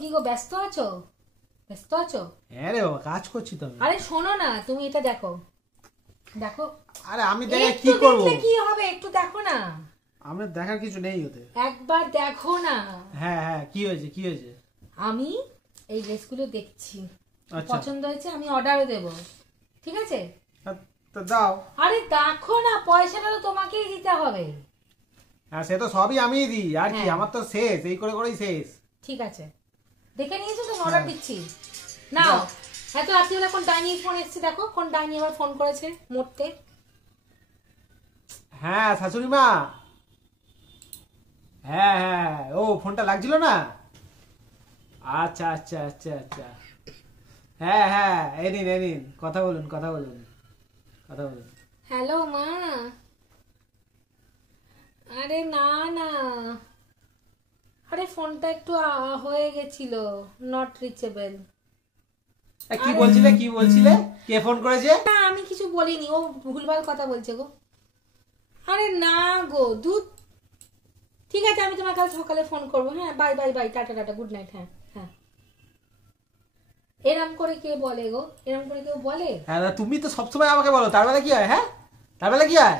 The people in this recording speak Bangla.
কি গো ব্যস্ত আছো? ব্যস্ত আছো? হ্যাঁ রে বাবা, কাজ করছি তো আমি। আরে শোনো না, তুমি এটা দেখো। দেখো। আরে আমি দেখে কি করব? কি হবে একটু দেখো না। আমার দেখার কিছু নেই ওতে। একবার দেখো না। হ্যাঁ হ্যাঁ, কি হয়েছে? আমি এই ড্রেসগুলো দেখছি, আচ্ছা, পছন্দ হয়েছে, আমি অর্ডারও দেব, ঠিক আছে? তো দাও। আরে দেখো না, পয়সাটা তো তোমাকেই দিতে হবে। হ্যাঁ, সে তো সবই আমিই দিই, আর কি, হ্যাঁ। আমার তো শেষ, এই করে করেই শেষ। ঠিক আছে, দেখে নিয়েছো তো? অর্ডার হ্যাঁ। দিচ্ছি নাও। এত রাত্রিবেলা কোন ডাইনি ফোন এসছে, দেখো কোন ডাইনি আবার ফোন করেছে মরতে। হ্যাঁ শাশুড়ি মা। হ্যাঁ হ্যাঁ, ও ফোনটা লাগছিল না। আচ্ছা আচ্ছা আচ্ছা আচ্ছা। হ্যাঁ হ্যাঁ, এই নিন, কথা বলুন। হ্যালো মা। আরে না না, আরে ফোনটা একটু হয়ে গেছিল, নট রিচেবল। কি বলছিলে? কে ফোন করেছে? না আমি কিছু বলিনি, ও ভুলভাল কথা বলছে গো। আরে না গো, দুধ। ঠিক আছে, আমি তোমার কাছে সকালে ফোন করবো। হ্যাঁ, bye bye bye, tata tata, good night. হ্যাঁ হ্যাঁ। এরম করে কে বলে গো? এরম করে কেউ বলে? হ্যাঁ, তুমি তো সবসময় আমাকে বলো, তার বেলা কি হয়? হ্যাঁ, তার বেলা কি হয়?